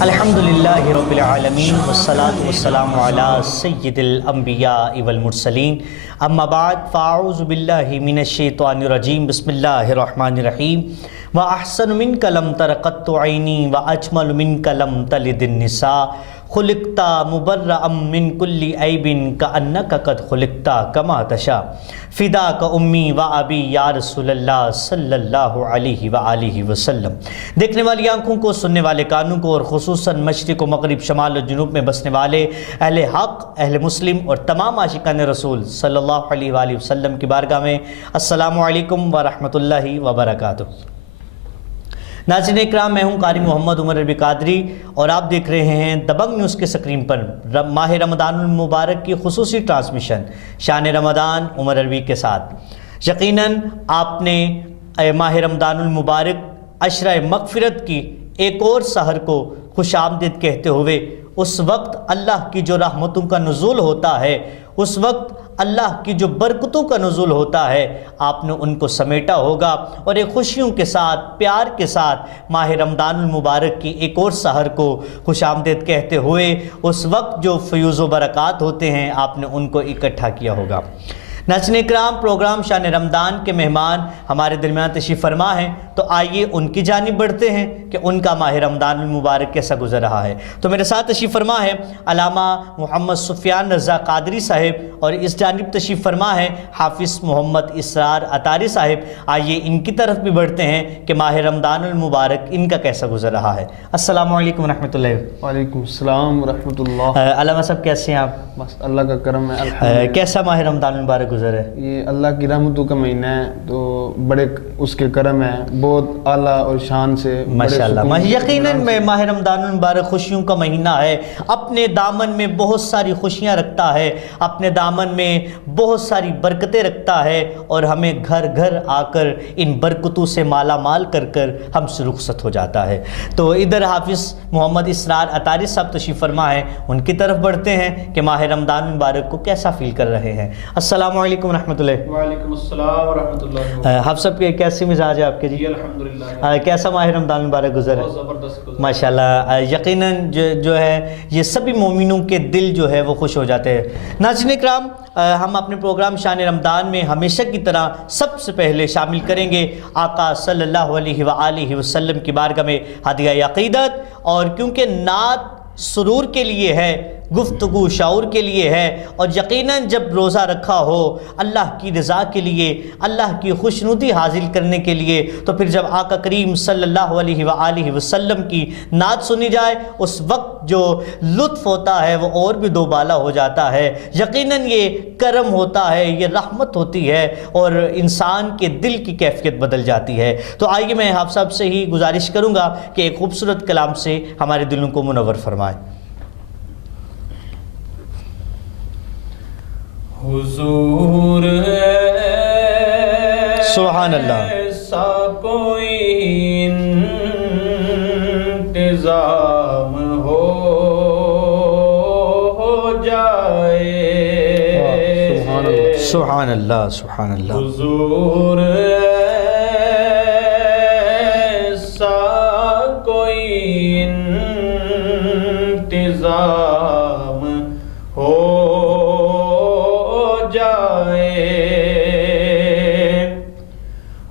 الحمدللہ رب العالمین والصلاة والسلام علی سید الانبیاء والمرسلین اما بعد فاعوذ باللہ من الشیطان الرجیم بسم اللہ الرحمن الرحیم وَأَحْسَنُ مِنْكَ لَمْ تَرَ قَطُّ عَيْنِي وَأَجْمَلُ مِنْكَ لَمْ تَلِدِ النِّسَاءُ خُلِقْتَ مُبَرَّأً مِنْ كُلِّ عَيْبٍ كَأَنَّكَ قَدْ خُلِقْتَ كَمَا تَشَاءُ فِدَاكَ أُمِّي وَأَبِي یا رسول اللہ صلی اللہ علیہ وآلہ وسلم۔ دیکھنے والی آنکھوں کو، سننے والے کانوں کو، اور خصوصاً مشرق و مغرب، شمال و جنوب میں بسنے والے اہل حق، اہل مسلم اور تمام عاشقان رسول صلی اللہ علیہ وآلہ وسلم کی بارگاہ میں السلام علیکم ورحمۃ اللہ وبرکاتہ۔ ناظرین اکرام، میں ہوں قاری محمد عمر عربی قادری اور آپ دیکھ رہے ہیں دبنگ نیوز کے سکرین پر ماہ رمضان المبارک کی خصوصی ٹرانسمیشن شان رمضان عمر عربی کے ساتھ۔ یقیناً آپ نے ماہ رمضان المبارک عشرہ مغفرت کی ایک اور سحر کو خوش آمدید کہتے ہوئے اس وقت اللہ کی جو رحمتوں کا نزول ہوتا ہے، اس وقت اللہ کی جو برکتوں کا نزول ہوتا ہے، آپ نے ان کو سمیٹا ہوگا اور ایک خوشیوں کے ساتھ، پیار کے ساتھ ماہ رمضان المبارک کی ایک اور سحر کو خوش آمدید کہتے ہوئے اس وقت جو فیوز و برکات ہوتے ہیں آپ نے ان کو اکٹھا کیا ہوگا۔ ناظرین اکرام، پروگرام شان رمضان کے مہمان ہمارے درمیان تشریف فرما ہیں، تو آئیے ان کی جانب بڑھتے ہیں کہ ان کا ماہ رمضان المبارک کیسا گزر رہا ہے۔ تو میرے ساتھ تشریف فرما ہے علامہ محمد سفیان رضا قادری صاحب اور اس جانب تشریف فرما ہے حافظ محمد اسرار عطاری صاحب۔ آئیے ان کی طرف بھی بڑھتے ہیں کہ ماہ رمضان المبارک ان کا کیسا گزر رہا ہے۔ السلام علیکم ورحمۃ اللہ۔ وعلیکم السلام ورحمۃ اللہ۔ علامہ صاحب کیسے ہیں آپ؟ بس اللہ کا کرم ہے الحمدللہ۔ کیسا ماہ رمضان المبارک گزر ہے؟ یہ اللہ کی رحمتوں کا مہینہ ہے تو بڑے اس کے کرم ہے، بہت اعلیٰ اور شان سے ماشاءاللہ۔ یقیناً ماہ رمضان المبارک خوشیوں کا مہینہ ہے، اپنے دامن میں بہت ساری خوشیاں رکھتا ہے، اپنے دامن میں بہت ساری برکتیں رکھتا ہے اور ہمیں گھر گھر آ کر ان برکتوں سے مالا مال کر کر ہم سے رخصت ہو جاتا ہے۔ تو ادھر حافظ محمد اسرار عطاری صاحب تشریف فرما ہے، ان کی طرف بڑھتے ہیں کہ ماہ رمضان المبارک کو کیسا فیل کر رہے ہیں۔ السلام علیکم ورحمۃ اللہ۔ وعلیکم السلام ورحمۃ اللہ۔ حافظ صاحب کے کیسی مزاج ہے آپ کے؟ جی الحمدللہ۔ کیسا ماہ رمضان المبارک گزر ہے؟ بہت زبردست گزر۔ ماشاءاللہ، یقیناً جو ہے یہ سبھی مومنوں کے دل جو ہے وہ خوش ہو جاتے ہیں۔ ناظرین اکرام، ہم اپنے پروگرام شان رمضان میں ہمیشہ کی طرح سب سے پہلے شامل کریں گے آقا صلی اللہ علیہ وآلہ وسلم کی بارگاہ میں ہدیہ عقیدت، اور کیونکہ نعت سرور کے لیے ہے، گفتگو شعور کے لیے ہے، اور یقیناً جب روزہ رکھا ہو اللہ کی رضا کے لیے، اللہ کی خوشنودی حاصل کرنے کے لیے، تو پھر جب آقا کریم صلی اللہ علیہ وآلہ وسلم کی نعت سنی جائے اس وقت جو لطف ہوتا ہے وہ اور بھی دو بالا ہو جاتا ہے۔ یقیناً یہ کرم ہوتا ہے، یہ رحمت ہوتی ہے اور انسان کے دل کی کیفیت بدل جاتی ہے۔ تو آئیے میں آپ صاحب سے ہی گزارش کروں گا کہ ایک خوبصورت کلام سے ہمارے دلوں کو منور فرمائے۔ حضور سبحان اللہ۔ ایسا کوئی انتظام ہو جائے، سبحان اللہ سبحان اللہ۔ حضور ایسا کوئی انتظام ہو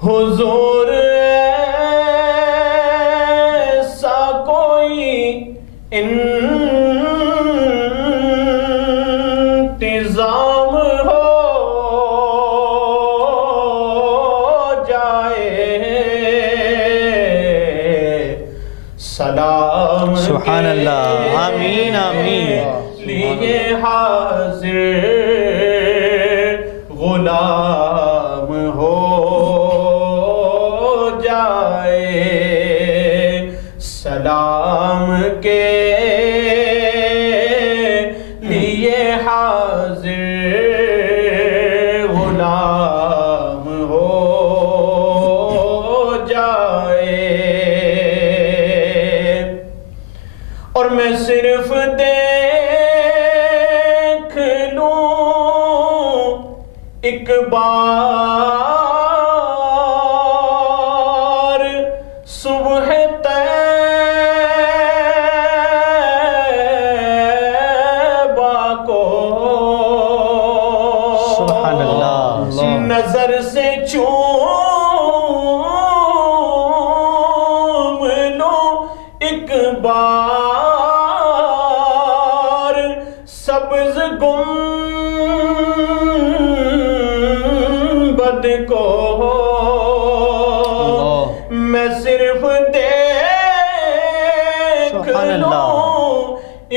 حضور ایسا کوئی انتظام ہو جائے، سلام سبحان اللہ، آمین آمین۔ لیے حاضر غلام ہو جائے، سلام کے لیے حاضر غلام ہو جائے، اور میں صرف دیکھ لوں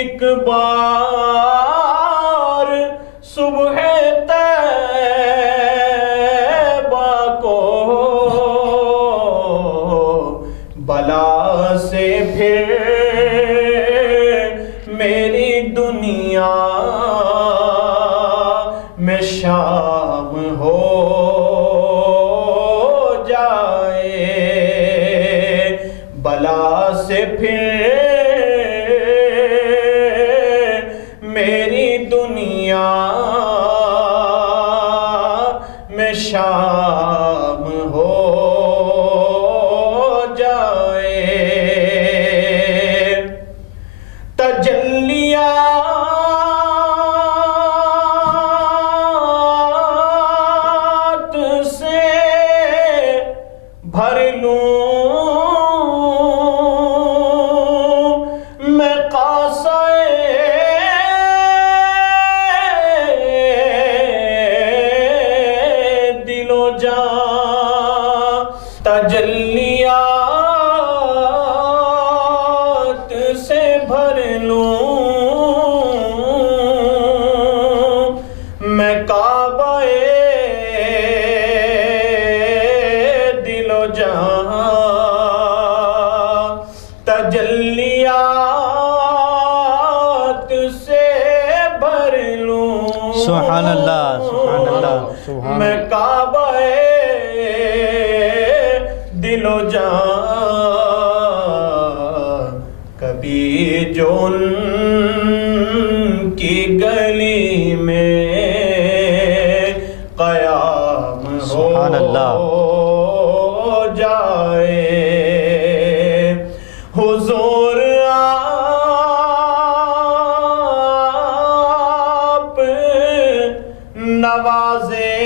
ایک بار صبح طیبہ کو بلا سے پھر میری دنیا میں شام ہو جائے، بلا سے پھر میری دنیا میں شام ہو جائے۔ تجلیات سے بھر لوں میں قاصے دل و جان، تجلیات سے بھر لوں میں کعبہ دل و جان، تجلیات سے بھر لوں سبحان اللہ، سبحان اللہ، میں کعبہ دل و جان، کبھی جو ان کی گلی میں قیام سبحان اللہ۔ ہو جائے، حضور آپ نوازے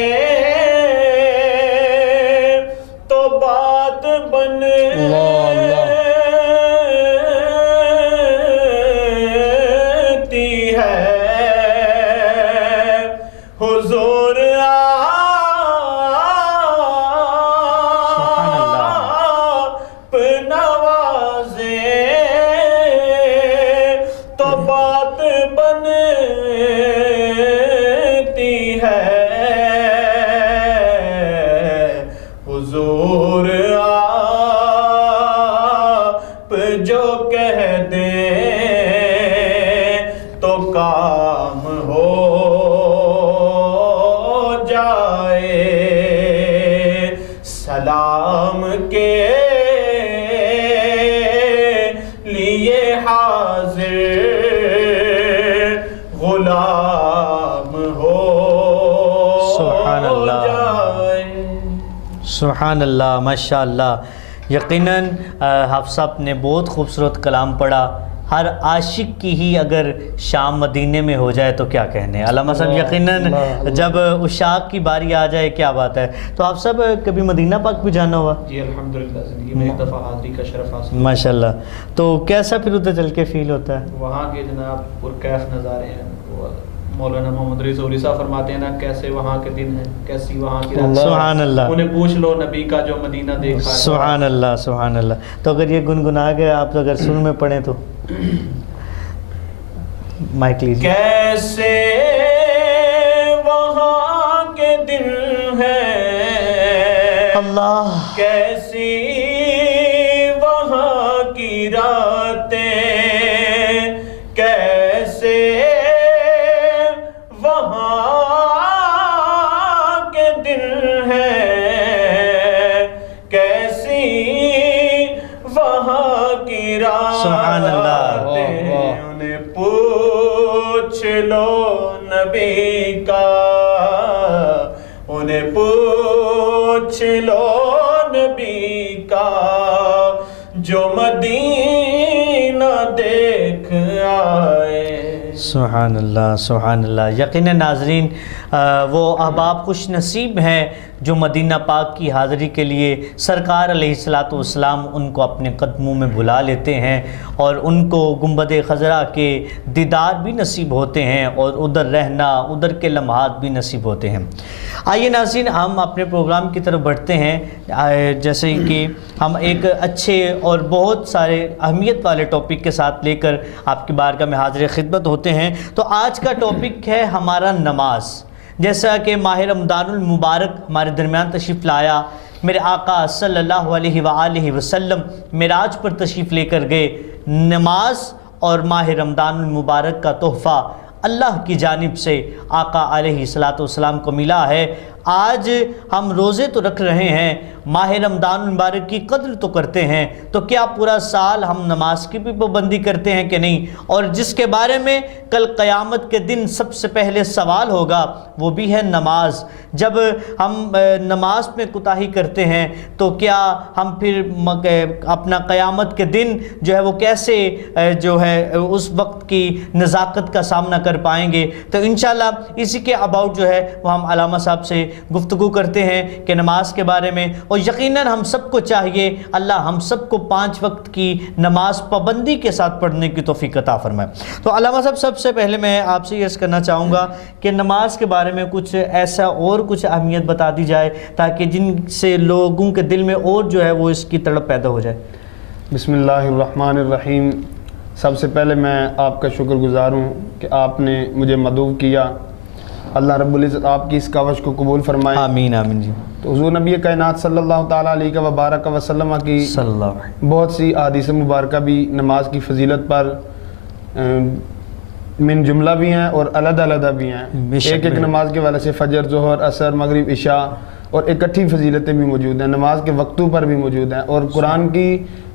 تو بات بنتی ہے، حضور آپ نوازے تو بات بنتی ہے، حضور آپ جو کہہ دیں تو کام ہو جائے، سلام کے لیے حاضر غلام ہو سبحان اللہ، جائے۔ سبحان اللہ، ماشاء اللہ۔ یقیناً حافظ صاحب نے بہت خوبصورت کلام پڑھا۔ ہر عاشق کی ہی اگر شام مدینے میں ہو جائے تو کیا کہنے۔ علامہ صاحب یقیناً جب عشاق کی باری آ جائے کیا بات ہے۔ تو آپ صاحب کبھی مدینہ پاک بھی جانا ہوا؟ جی الحمدللہ، زندگی میں ایک دفعہ حاضری کا شرف حاصل۔ ماشاء اللہ۔ تو کیسا پھر ادھر چل کے فیل ہوتا ہے؟ وہاں کے جناب پرکیف نظارے ہیں، وہ مولانا محمد رضا علی صاحب فرماتے ہیں نا کیسے وہاں کے دن ہیں، کیسی وہاں کی رات۔ سبحان اللہ، انہیں پوچھ لو نبی کا جو مدینہ دیکھا ہے۔ سبحان اللہ، سبحان اللہ۔ تو اگر یہ گنگنا گئے آپ اگر سن میں پڑھیں تو مائک لیجیے۔ کیسے وہاں کے دن ہیں، اللہ، کیسی وہاں کی راتیں، کیسے وہاں کے دن ہیں، کیسی وہاں کی سبحان اللہ۔ راتیں، انہیں پوچھ لو نبی کا، انہیں پوچھ لو نبی کا جو مدینہ دیکھ آئے۔ سبحان اللہ، سبحان اللہ۔ یقیناً ناظرین وہ احباب خوش نصیب ہیں جو مدینہ پاک کی حاضری کے لیے سرکار علیہ الصلاۃ والسلام ان کو اپنے قدموں میں بلا لیتے ہیں اور ان کو گنبد خضرا کے دیدار بھی نصیب ہوتے ہیں اور ادھر رہنا، ادھر کے لمحات بھی نصیب ہوتے ہیں۔ آئیے ناظرین، ہم اپنے پروگرام کی طرف بڑھتے ہیں، جیسے کہ ہم ایک اچھے اور بہت سارے اہمیت والے ٹاپک کے ساتھ لے کر آپ کی بارگاہ میں حاضر خدمت ہوتے ہیں۔ تو آج کا ٹاپک ہے ہمارا نماز۔ جیسا کہ ماہ رمضان المبارک ہمارے درمیان تشریف لایا، میرے آقا صلی اللہ علیہ وآلہ وسلم معراج پر تشریف لے کر گئے۔ نماز اور ماہ رمضان المبارک کا تحفہ اللہ کی جانب سے آقا علیہ الصلاۃ والسلام کو ملا ہے۔ آج ہم روزے تو رکھ رہے ہیں، ماہ رمضان المبارک کی قدر تو کرتے ہیں، تو کیا پورا سال ہم نماز کی بھی پابندی کرتے ہیں کہ نہیں؟ اور جس کے بارے میں کل قیامت کے دن سب سے پہلے سوال ہوگا وہ بھی ہے نماز۔ جب ہم نماز میں کوتاہی کرتے ہیں تو کیا ہم پھر اپنا قیامت کے دن جو ہے وہ کیسے جو ہے اس وقت کی نزاکت کا سامنا کر پائیں گے؟ تو انشاءاللہ اسی کے اباؤٹ جو ہے وہ ہم علامہ صاحب سے گفتگو کرتے ہیں کہ نماز کے بارے میں، اور یقیناً ہم سب کو چاہیے اللہ ہم سب کو 5 وقت کی نماز پابندی کے ساتھ پڑھنے کی توفیق عطا فرمائے۔ تو علامہ صاحب، سب سے پہلے میں آپ سے یہ عرض کرنا چاہوں گا کہ نماز کے بارے میں کچھ ایسا اور کچھ اہمیت بتا دی جائے تاکہ جن سے لوگوں کے دل میں اور جو ہے وہ اس کی تڑپ پیدا ہو جائے۔ بسم اللہ الرحمن الرحیم۔ سب سے پہلے میں آپ کا شکر گزار ہوں کہ آپ نے مجھے مدعو کیا۔ اللہ رب العزت آپ کی اس کاوش کو قبول فرمائے، آمین آمین جی۔ تو حضور نبی کائنات صلی اللہ تعالیٰ علیہ وبارک وسلم کی صلی اللہ علیہ بہت سی احادیث مبارکہ بھی نماز کی فضیلت پر من جملہ بھی ہیں اور علیحدہ علیحدہ بھی ہیں۔ ایک ایک نماز کے والے سے فجر، ظہر، عصر، مغرب، عشاء اور اکٹھی فضیلتیں بھی موجود ہیں، نماز کے وقتوں پر بھی موجود ہیں، اور قرآن کی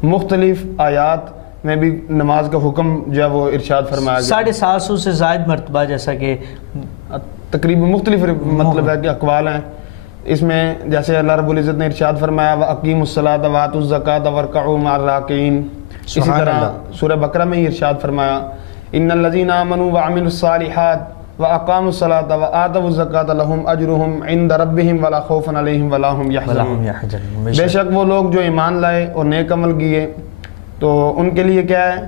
مختلف آیات میں بھی نماز کا حکم جو ہے وہ ارشاد فرمایا گیا۔ 750 سے زائد مرتبہ، جیسا کہ تقریباً مختلف مطلب ہے کہ اقوال ہیں اس میں، جیسے اللہ رب العزت نے ارشاد فرمایا وَأَقِيمُوا الصَّلَاةَ وَآتُوا الزَّكَاةَ وَارْكَعُوا مَعَ الرَّاكِعِينَ۔ اسی طرح سورہ بقرہ میں یہ ارشاد فرمایا إِنَّ الَّذِينَ آمَنُوا وَعَمِلُوا الصَّالِحَاتِ وَأَقَامُوا الصَّلَاةَ وَآتَوُا الزَّكَاةَ لَهُمْ أَجْرُهُمْ عِندَ رَبِّهِمْ وَلَا خَوْفٌ عَلَيْهِمْ وَلَا هُمْ يَحْزَنُونَ۔ بے شک وہ لوگ جو ایمان لائے اور نیک عمل کیے تو ان کے لیے کیا ہے،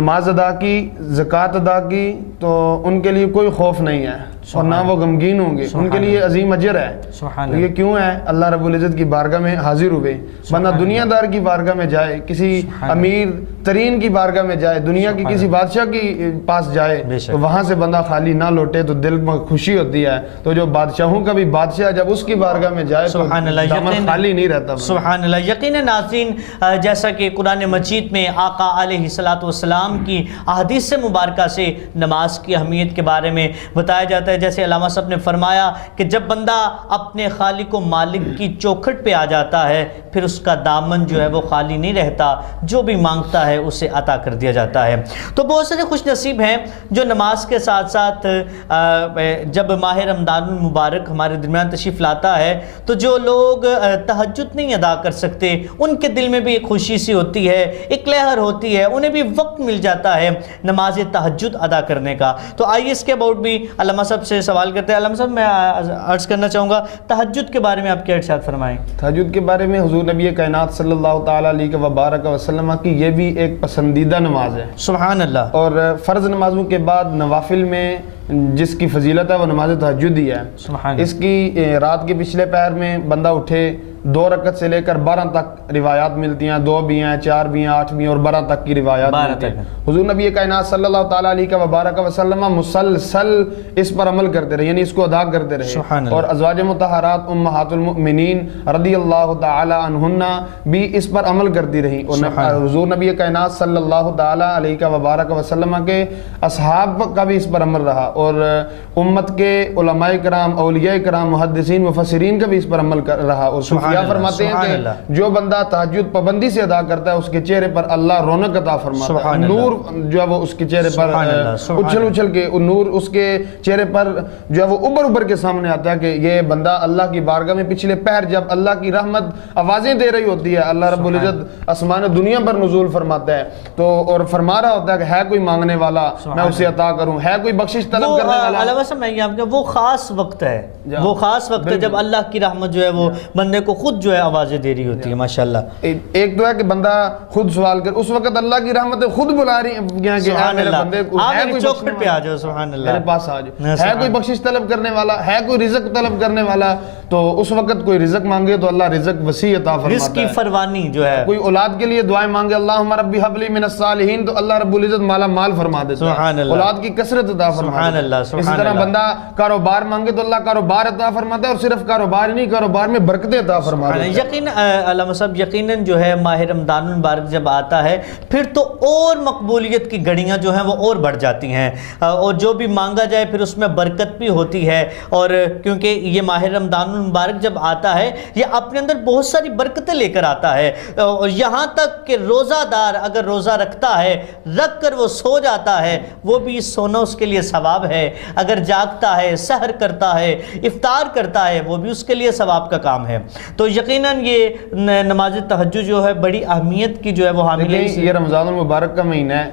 نماز ادا کی، زکوٰۃ ادا کی، تو ان کے لیے کوئی خوف نہیں ہے اور نہ وہ غمگین ہوں گے، ان کے لیے عظیم اجر ہے۔ یہ کیوں ہے؟ اللہ رب العزت کی بارگاہ میں حاضر ہوئے، بندہ دنیا دار کی بارگاہ میں جائے، کسی امیر ترین کی بارگاہ میں جائے، دنیا کی کسی بادشاہ کی پاس جائے تو وہاں سے بندہ خالی نہ لوٹے تو دل میں خوشی ہوتی ہے۔ تو جو بادشاہوں کا بھی بادشاہ جب اس کی بارگاہ میں جائے تو دامن خالی نہیں رہتا۔ سبحان اللہ۔ یقیناً ناظرین، جیسا کہ قرآن مجید میں آقا علیہ الصلاۃ والسلام کی احادیث مبارکہ سے نماز کی اہمیت کے بارے میں بتایا جاتا ہے، جیسے علامہ صاحب نے فرمایا کہ جب بندہ اپنے خالق و مالک کی چوکھٹ پہ آ جاتا ہے پھر اس کا دامن جو ہے وہ خالی نہیں رہتا، جو بھی مانگتا ہے اسے عطا کر دیا جاتا ہے۔ تو بہت سارے خوش نصیب ہیں جو نماز کے ساتھ ساتھ جب ماہ رمضان المبارک ہمارے درمیان تشریف لاتا ہے تو جو لوگ تہجد نہیں ادا کر سکتے ان کے دل میں بھی ایک خوشی سی ہوتی ہے، ایک لہر ہوتی ہے، انہیں بھی وقت مل جاتا ہے نماز تہجد ادا کرنے کا۔ تو آئیے اس کے اباؤٹ بھی علامہ صاحب سے سوال کرتے ہیں۔ علامہ صاحب، میں عرض کرنا چاہوں گا تہجد کے بارے میں آپ کیا ارشاد فرمائیں؟ تہجد کے بارے میں حضور نبی کائنات صلی اللہ تعالیٰ علیہ وبارک وسلم کی یہ بھی ایک پسندیدہ نماز ہے۔ سبحان اللہ۔ اور فرض نمازوں کے بعد نوافل میں جس کی فضیلت ہے وہ نماز تہجد ہی ہے۔ سبحان اس کی رات کے پچھلے پہر میں بندہ اٹھے، 2 رکعت سے لے کر 12 تک روایات ملتی ہیں، 2 بھی ہیں، 4 بھی ہیں، 8 بھی ہیں اور 12 تک کی روایات ملتی ہیں۔ حضور نبی کائنات صلی اللہ تعالیٰ علیہ وبارک وسلم مسلسل اس پر عمل کرتے رہے، یعنی اس کو ادا کرتے رہے، اور ازواج مطہرات امہات المؤمنین رضی اللہ تعالی عنہن بھی اس پر عمل کرتی رہی، اور حضور نبی کائنات صلی اللہ تعالیٰ علیہ وبارک وسلم کے اصحاب کا بھی اس پر عمل رہا، اور امت کے علماء کرام، اولیاء کرام، محدثین، مفسرین کا بھی اس پر عمل رہا۔ اور صوفیاء فرماتے ہیں کہ جو بندہ تہجد پابندی سے ادا کرتا ہے اس کے چہرے پر اللہ رونق عطا فرماتا ہے، نور جو ہے وہ اس کے چہرے پر اچھل اچھل کے نور اس کے چہرے پر جو ہے وہ ابھر ابھر کے سامنے آتا ہے کہ یہ بندہ اللہ کی بارگاہ میں پچھلے پہر جب اللہ کی رحمت آوازیں دے رہی ہوتی ہے، اللہ رب العزت آسمان دنیا پر نزول فرماتا ہے تو اور فرما رہا ہوتا ہے کہ ہے کوئی مانگنے والا میں اسے عطا کروں، ہے کوئی بخشش طلب کرنے والا۔ علامہ صاحب، میں یہ آپ کا وہ خاص وقت ہے، وہ خاص وقت ہے جب اللہ کی رحمت جو ہے وہ بندے کو خود جو ہے آوازیں دے رہی ہوتی ہیں ماشاءاللہ. ایک تو ہے کہ بندہ خود سوال کر، اس وقت اللہ کی رحمتیں خود بلا رہی ہیں کہ سبحان میرے اللہ. بندے آپ ہے میری کوئی چوکھٹ پہ آ جاؤ. سبحان اللہ. میرے پاس آ جاؤ. ہے کوئی بخشش طلب کرنے والا، ہے کوئی رزق طلب کرنے والا، تو اس وقت کوئی رزق مانگے تو اللہ رزق وسیع عطا فرماتا ہے. رزق کی فروانی جو ہے، کوئی اولاد کے لیے دعائیں مانگے اللہم ربی حب لی من الصالحین، تو اللہ رب العزت مالا مال فرما دیتا ہے. سبحان اللہ. اولاد کی کثرت عطا فرما سبحان دیتا ہے. اللہ. سبحان اسی طرح اللہ. بندہ کاروبار مانگے تو اللہ کاروبار عطا فرماتا ہے، اور صرف کاروبار نہیں، کاروبار میں برکتیں عطا فرما دیتا ہے. علامہ صاحب یقیناً جو ہے ماہ رمضان المبارک جب آتا ہے پھر تو اور مقبولیت کی گھڑیاں جو ہیں وہ اور بڑھ جاتی ہیں، اور جو بھی مانگا جائے پھر اس میں برکت بھی ہوتی ہے. اور کیونکہ یہ ماہ رمضان المبارک جب آتا ہے یہ اپنے اندر بہت ساری برکتیں لے کر آتا ہے، یہاں تک کہ روزہ دار اگر روزہ رکھتا ہے، رکھ کر وہ سو جاتا ہے، وہ بھی سونا اس کے لیے ثواب ہے. اگر جاگتا ہے، سحر کرتا ہے، افطار کرتا ہے، وہ بھی اس کے لیے ثواب کا کام ہے. تو یقیناً یہ نماز تہجد جو ہے بڑی اہمیت کی جو ہے وہ حامل ہے. یہ رمضان المبارک کا مہینہ ہے،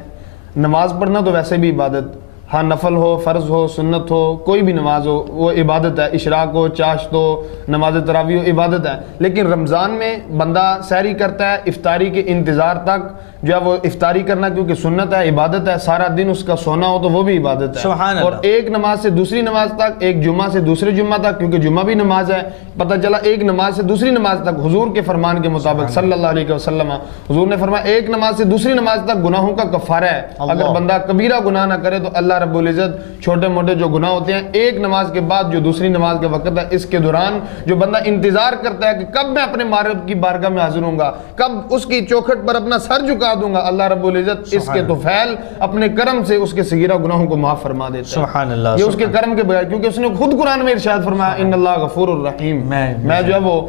نماز پڑھنا تو ویسے بھی عبادت، ہاں نفل ہو، فرض ہو، سنت ہو، کوئی بھی نماز ہو وہ عبادت ہے. اشراق ہو، چاشت ہو، نماز تراویح ہو، عبادت ہے. لیکن رمضان میں بندہ سحری کرتا ہے، افطاری کے انتظار تک جو ہے وہ افطاری کرنا کیونکہ سنت ہے، عبادت ہے. سارا دن اس کا سونا ہو تو وہ بھی عبادت ہے. سبحان اور اللہ. ایک نماز سے دوسری نماز تک، ایک جمعہ سے دوسرے جمعہ تک، کیونکہ جمعہ بھی نماز ہے. پتہ چلا ایک نماز سے دوسری نماز تک حضور کے فرمان کے مطابق صلی اللہ علیہ وسلم حضور نے فرمایا ایک نماز سے دوسری نماز تک گناہوں کا کفارہ ہے. اگر بندہ کبیرہ گناہ نہ کرے تو اللہ رب العزت چھوٹے موٹے جو گناہ ہوتے ہیں ایک نماز کے بعد جو دوسری نماز کے وقت ہے اس کے دوران جو بندہ انتظار کرتا ہے کہ کب میں اپنے مالک کی بارگاہ میں حاضر ہوں گا، کب اس کی چوکھٹ پر اپنا سر جھکا دوں گا، اللہ رب العزت اس کے توفیل اپنے کرم سے اس کے صغیرہ گناہوں کو معاف فرما دیتا ہے. سبحان اللہ. یہ اس کے کرم کے بغیر، کیونکہ اس نے خود قرآن میں ارشاد فرمایا ان اللہ غفور الرحیم، میں جو ہے وہ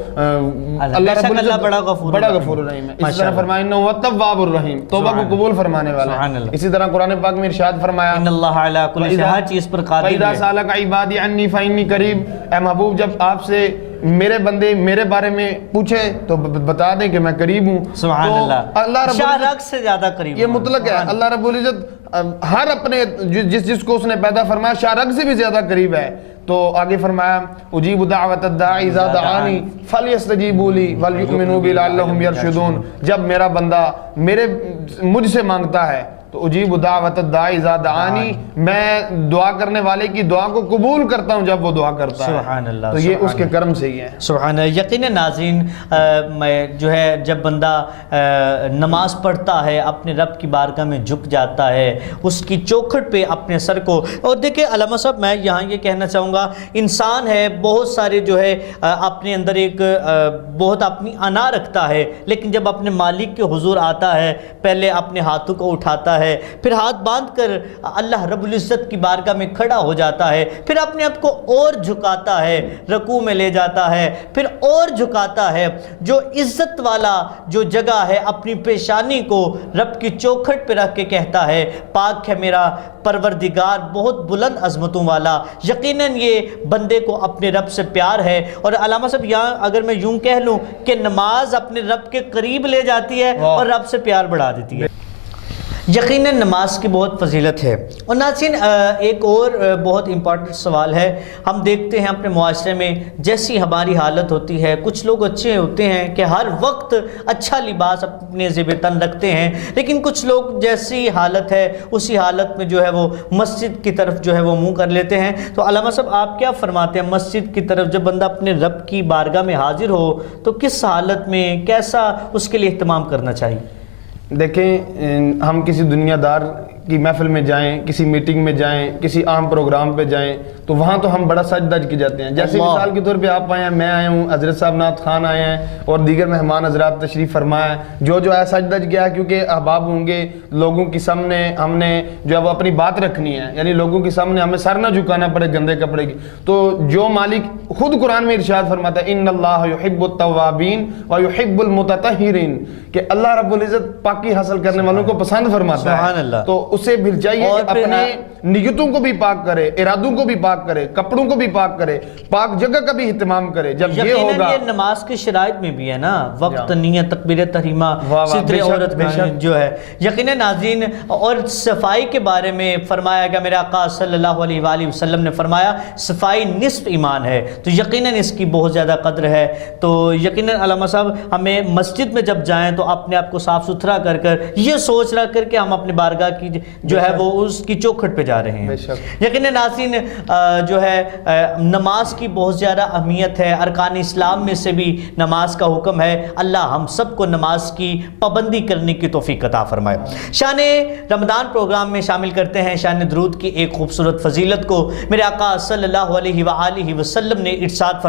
اللہ رب العزت بڑا غفور الرحیم ہے. اسی طرح فرمایا انہ هو التواب الرحیم، توبہ کو قبول فرمانے والا ہے. اسی طرح قرآن پاک میں ارشاد فرمایا ان اللہ علی کل شیء، ہر چیز پر قادر ہے. فَإِذَا سَأَلَكَ عِبَادِي عَنِّي فَإِنِّي قَرِيبٌ، اے محبوب جب آپ سے میرے بندے میرے بارے میں پوچھے تو بتا دیں کہ میں قریب ہوں. سبحان اللہ. اللہ رب شاہ رگ سے زیادہ قریب، یہ مطلق ہے. اللہ رب العزت ہر اپنے جس کو اس نے پیدا فرمایا شاہ رگ سے بھی زیادہ قریب ہے. تو آگے فرمایا اجیب دعوت الداعی اذا دعانی فلیستجیبوا لی ولیؤمنوا بی لعلہم یرشدون. جب میرا بندہ مجھ سے مانگتا ہے تو اجیب دعوت الداعی اذا دعانی، میں دعا کرنے والے کی دعا کو قبول کرتا ہوں جب وہ دعا کرتا ہے. سبحان اللہ. تو یہ اس کے کرم سے ہی ہے. سبحان اللہ. یقیناً ناظرین جو ہے جب بندہ نماز پڑھتا ہے اپنے رب کی بارگاہ میں جھک جاتا ہے، اس کی چوکھٹ پہ اپنے سر کو، اور دیکھیں علامہ صاحب میں یہاں یہ کہنا چاہوں گا انسان ہے بہت سارے جو ہے اپنے اندر ایک بہت اپنی انا رکھتا ہے، لیکن جب اپنے مالک کے حضور آتا ہے پہلے اپنے ہاتھوں کو اٹھاتا ہے، پھر ہاتھ باندھ کر اللہ رب العزت کی بارگاہ میں کھڑا ہو جاتا ہے، پھر اپنے آپ کو اور جھکاتا ہے، رکوع میں لے جاتا ہے، پھر اور جھکاتا ہے. جو عزت والا جو جگہ ہے اپنی پیشانی کو رب کی چوکھٹ پہ رکھ کے کہتا ہے پاک ہے میرا پروردگار بہت بلند عظمتوں والا. یقیناً یہ بندے کو اپنے رب سے پیار ہے. اور علامہ صاحب یہاں اگر میں یوں کہہ لوں کہ نماز اپنے رب کے قریب لے جاتی ہے اور رب سے پیار بڑھا دیتی ہے. یقیناً نماز کی بہت فضیلت ہے. اور ناظرین ایک اور بہت امپورٹنٹ سوال ہے. ہم دیکھتے ہیں اپنے معاشرے میں جیسی ہماری حالت ہوتی ہے، کچھ لوگ اچھے ہوتے ہیں کہ ہر وقت اچھا لباس اپنے زیب تن رکھتے ہیں، لیکن کچھ لوگ جیسی حالت ہے اسی حالت میں جو ہے وہ مسجد کی طرف جو ہے وہ منہ کر لیتے ہیں. تو علامہ صاحب آپ کیا فرماتے ہیں مسجد کی طرف جب بندہ اپنے رب کی بارگاہ میں حاضر ہو تو کس حالت میں کیسا اس کے لیے اہتمام کرنا چاہیے؟ دیکھیں ہم کسی دنیا دار کی محفل میں جائیں، کسی میٹنگ میں جائیں، کسی عام پروگرام پہ جائیں تو وہاں تو ہم بڑا سج دج کی جاتے ہیں. جیسے مثال کے طور پہ آپ آئے ہیں، میں آیا ہوں، حضرت صاحب نعت خان آئے ہیں اور دیگر مہمان حضرات تشریف فرمایا ہے. جو ہے سج دج گیا کیونکہ احباب ہوں گے، لوگوں کے سامنے ہم نے جو ہے وہ اپنی بات رکھنی ہے، یعنی لوگوں کے سامنے ہمیں سر نہ جھکانا پڑے گندے کپڑے کی. تو جو مالک خود قرآن میں ارشاد فرماتا ہے ان اللہ یحب التوابین ویحب المتطہرین، کہ اللہ رب العزت پاکی حاصل کرنے والوں کو پسند فرماتا ہے. تو اسے بھل چاہیے اور کہ اپنے نیتوں کو بھی پاک کرے، ارادوں کو بھی پاک کرے، کپڑوں کو بھی پاک کرے، پاک جگہ کا بھی اہتمام کرے. جب یہ ہوگا، یہ نماز کے شرائط میں بھی ہے نا، وقت نیت، تکبیر تحریمہ، ستر عورت جو ہے. یقیناً ناظرین، اور صفائی کے بارے میں فرمایا گیا، میرے آقا صلی اللہ علیہ وآلہ وسلم نے فرمایا صفائی نصف ایمان ہے. تو یقیناً اس کی بہت زیادہ قدر ہے. تو یقیناً علامہ صاحب ہمیں مسجد میں جب جائیں تو اپنے آپ کو صاف ستھرا کر یہ سوچ رکھ کر کہ ہم اپنے بارگاہ کی جو ہے وہ اس کی چوکھٹ پہ جا رہے ہیں. یقیناً ناظرین جو ہے نماز کی بہت زیادہ اہمیت ہے، ارکان اسلام میں سے بھی نماز کا حکم ہے. اللہ ہم سب کو نماز کی پابندی کرنے کی توفیق عطا فرمائے. شان رمضان پروگرام میں شامل کرتے ہیں شان درود کی ایک خوبصورت فضیلت کو. میرے آقا صلی اللہ علیہ وآلہ وسلم نے ارشاد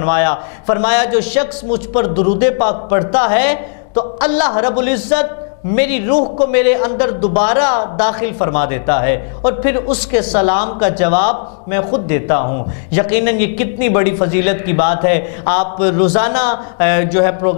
فرمایا جو شخص مجھ پر درود پاک پڑھتا ہے تو اللہ رب العزت میری روح کو میرے اندر دوبارہ داخل فرما دیتا ہے، اور پھر اس کے سلام کا جواب میں خود دیتا ہوں. یقیناً یہ کتنی بڑی فضیلت کی بات ہے. آپ روزانہ جو ہے پروگرام